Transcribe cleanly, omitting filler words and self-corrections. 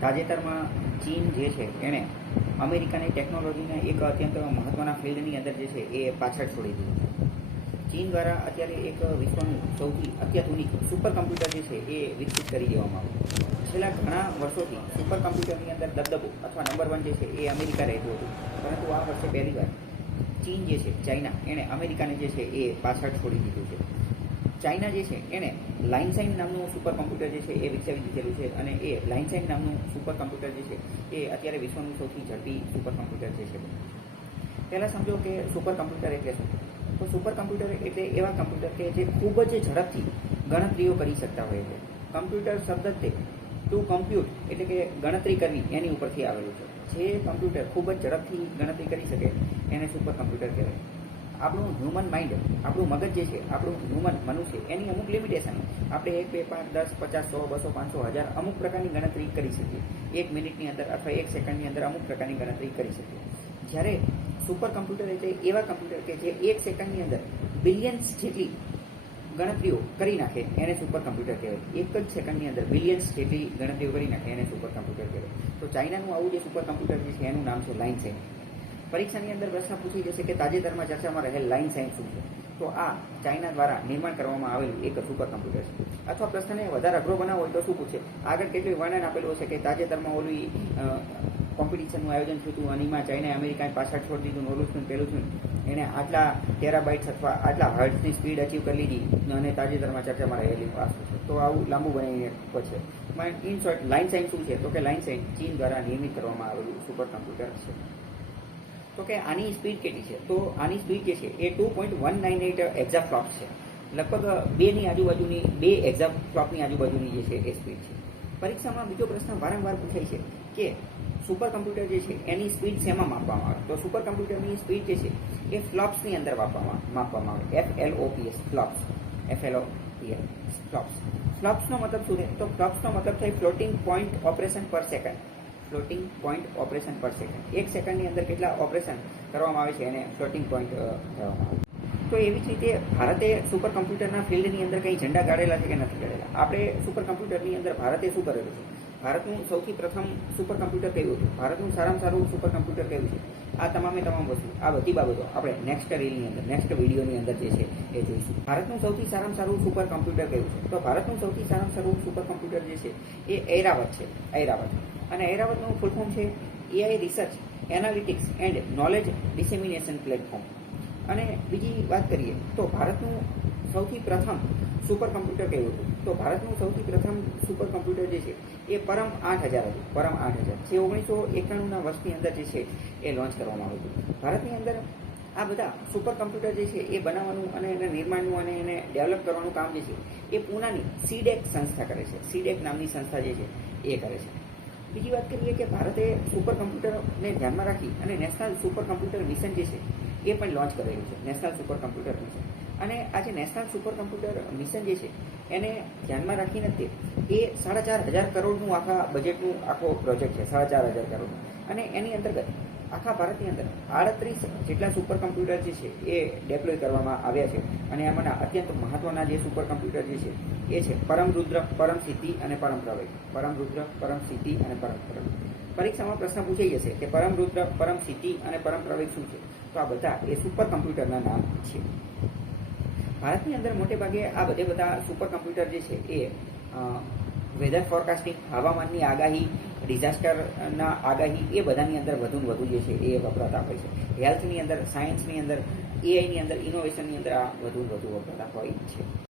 તાજેતરમાં ચીન જે છે એણે અમેરિકાની ટેકનોલોજીને એક અત્યંત મહત્ત્વના ફિલ્ડની અંદર જે છે એ પાછળ છોડી દીધું છે. ચીન દ્વારા અત્યારે એક વિશ્વનું સૌથી અત્યાધુનિક સુપર કમ્પ્યુટર જે છે એ વિકસિત કરી દેવામાં આવ્યું. છેલ્લા ઘણા વર્ષોથી સુપર કમ્પ્યુટરની અંદર દબદબો અથવા નંબર 1 જે છે એ અમેરિકા રહેતું હતું, પરંતુ આ વર્ષે પહેલીવાર ચીન જે છે ચાઇના એણે અમેરિકાને જે છે એ પાછળ છોડી દીધું છે. ચાઇના જે છે એણે લાઇનસાઇન નામનું સુપર કમ્પ્યુટર જે છે એ વિકસાવી દીધેલું છે અને એ લાઇનસાઇન નામનું સુપર કમ્પ્યુટર જે છે એ અત્યારે વિશ્વનું સૌથી ઝડપી સુપર કમ્પ્યુટર જે છે. પહેલાં સમજો કે સુપર કમ્પ્યુટર એટલે શું? તો સુપર કમ્પ્યુટર એટલે એવા કમ્પ્યુટર કે જે ખૂબ જ ઝડપથી ગણતરીઓ કરી શકતા હોય છે. કમ્પ્યુટર શબ્દ તે ટુ કમ્પ્યુટ એટલે કે ગણતરી કરવી એની ઉપરથી આવેલું છે. જે કમ્પ્યુટર ખૂબ જ ઝડપથી ગણતરી કરી શકે એને સુપર કમ્પ્યુટર કહેવાય. આપણું હ્યુમન માઇન્ડ, આપણું મગજ જે છે, આપણું હ્યુમન મનુષ્ય, એની અમુક લિમિટેશન. આપણે 1, 2, 5, 10, 50, 100, 200, 500, 1000 અમુક પ્રકારની ગણતરી કરી શકીએ. 1 મિનિટની અંદર અથવા 1 સેકન્ડની અંદર અમુક પ્રકારની ગણતરી કરી શકીએ. જ્યારે સુપર કમ્પ્યુટર એટલે એવા કમ્પ્યુટર કે જે 1 સેકન્ડની અંદર બિલિયન્સ જેટલી ગણતરીઓ કરી નાખે એને સુપર કમ્પ્યુટર કહેવાય. 1 જ સેકન્ડની અંદર બિલિયન્સ જેટલી ગણતરીઓ કરી નાખે એને સુપર કમ્પ્યુટર કહેવાય. તો ચાઇનાનું આવું જે સુપર કમ્પ્યુટર જે છે એનું નામ છે લાઇનસાઇન. પરીક્ષાની અંદર પ્રશ્ન પૂછી જશે કે તાજેતરમાં ચર્ચામાં રહેલ લાઇનસાઇન શું છે? તો આ ચાઇના દ્વારા નિર્માણ કરવામાં આવેલું એક સુપર કમ્પ્યુટર છે. અથવા પ્રશ્નને વધારે અઘરો બનાવવો હોય તો શું પૂછે? આગળ કેટલું વર્ણન આપેલું છે કે તાજેતરમાં ઓલું કોમ્પિટિશનનું આયોજન થયું હતું અને એમાં ચાઇનાએ અમેરિકાને પાછળ છોડી દીધું, ઓલું થયું પેલું થયું, એણે આટલા ટેરાબાઇટ્સ અથવા આટલા હર્ટ્ઝની સ્પીડ અચીવ કરી લીધી અને તાજેતરમાં ચર્ચામાં રહેલી આ શું છે? તો આવું લાંબુ બનાવીને પૂછે. ઇન શોર્ટ લાઇનસાઇન શું છે? તો કે લાઇનસાઇન ચીન દ્વારા નિર્મિત કરવામાં આવેલું સુપર કમ્પ્યુટર છે. તો કે આની સ્પીડ કેટલી છે? તો આની સ્પીડ જે છે એ 2.198 એક્ઝા ફ્લોપ્સ છે. લગભગ 2ની આજુબાજુની 2 એક્ઝા ફ્લોપની આજુબાજુની જે છે એ સ્પીડ છે. પરીક્ષામાં બીજો પ્રશ્ન વારંવાર પૂછાય છે કે સુપર કમ્પ્યુટર જે છે એની સ્પીડ શેમાં માપવામાં આવે? તો સુપર કમ્પ્યુટરની સ્પીડ જે છે એ ફ્લોપ્સની અંદર માપવામાં આવે. FLOPS flops. ફ્લોપ્સ. ફ્લોપ્સનો મતલબ શું છે? તો ફ્લોપ્સનો મતલબ થાય ફ્લોટિંગ પોઈન્ટ ઓપરેશન પર સેકન્ડ. ફ્લોટિંગ પોઈન્ટ ઓપરેશન પર સેકન્ડ. 1 સેકન્ડની અંદર કેટલા ઓપરેશન કરવામાં આવે છે એને ફ્લોટિંગ પોઈન્ટ કહેવામાં આવે. તો એવી જ રીતે ભારતે સુપર કમ્પ્યુટરના ફિલ્ડની અંદર કંઈ ઝંડા ગાળેલા છે કે નથી ગાળેલા? આપણે સુપર કમ્પ્યુટરની અંદર ભારતે શું કરેલું છે? ભારતનું સૌથી પ્રથમ સુપર કમ્પ્યુટર કયું હતું? ભારતનું સારામાં સારું સુપર કમ્પ્યુટર કયું છે? આ તમામ વસ્તુ, આ બધી બાબતો આપણે નેક્સ્ટ રીલની અંદર, નેક્સ્ટ વિડીયોની અંદર જે છે એ જોઈશું. ભારતનું સૌથી સારામાં સારું સુપર કમ્પ્યુટર કયું છે? તો ભારતનું સૌથી સારામાં સારું સુપર કમ્પ્યુટર જે છે એ ઐરાવત છે. ઐરાવત. અને ઐરાવતનું ફૂલ ફોર્મ છે AI research analytics and knowledge dissemination platform. અને બીજી વાત કરીએ તો ભારતનું સૌથી પ્રથમ સુપર કમ્પ્યુટર કયું હતું? તો ભારતનું સૌથી પ્રથમ સુપર કમ્પ્યુટર જે છે એ પરમ 8000 હતું. પરમ 8000 જે 1991ના વર્ષની અંદર જે છે એ લોન્ચ કરવામાં આવ્યું હતું. ભારતની અંદર આ બધા સુપર કમ્પ્યુટર જે છે એ બનાવવાનું અને એને નિર્માણનું અને એને ડેવલપ કરવાનું કામ જે છે એ પૂનાની CDEC સંસ્થા કરે છે. CDEC નામની સંસ્થા જે છે એ કરે છે. બીજી વાત કરીએ કે ભારતે સુપર કમ્પ્યુટરને ધ્યાનમાં રાખી અને નેશનલ સુપર કમ્પ્યુટર મિશન જે છે એ પણ લોન્ચ કરેલું છે. National super computer mission. અને આ જે નેશનલ સુપર કમ્પ્યુટર મિશન જે છે એને ધ્યાનમાં રાખીને તે એ 4500 કરોડનું આખા બજેટનું આખો પ્રોજેક્ટ છે. 4500 કરોડ. અને એની અંતર્ગત આખા ભારતની અંદર 38 જેટલા સુપર કમ્પ્યુટર જે છે એ ડેપ્લોય કરવામાં આવ્યા છે. અને એમાંના અત્યંત મહત્વના જે સુપર કમ્પ્યુટર જે છે એ છે પરમરુદ્ર, પરમ સિદ્ધિ અને પરમ પ્રવેગ. પરમરુદ્ર, પરમ સિદ્ધિ અને પરમ પ્રવેગ. પરીક્ષામાં પ્રશ્ન પૂછાઈ જશે કે પરમરુદ્ર, પરમ સિદ્ધિ અને પરમ પ્રવેગ શું છે? તો આ બધા એ સુપર કમ્પ્યુટરના નામ છે. ભારતની અંદર મોટે ભાગે આ બધા સુપર કમ્પ્યુટર જે છે એ વેધર ફોરકાસ્ટિંગ, હવામાનની આગાહી, ડિઝાસ્ટરના આગાહી એ બધાની અંદર વધુ જે છે એ વપરાતા હોય છે. હેલ્થની અંદર, સાયન્સની અંદર, AIની અંદર, ઇનોવેશનની અંદર આ વધુ વપરાતા હોય છે.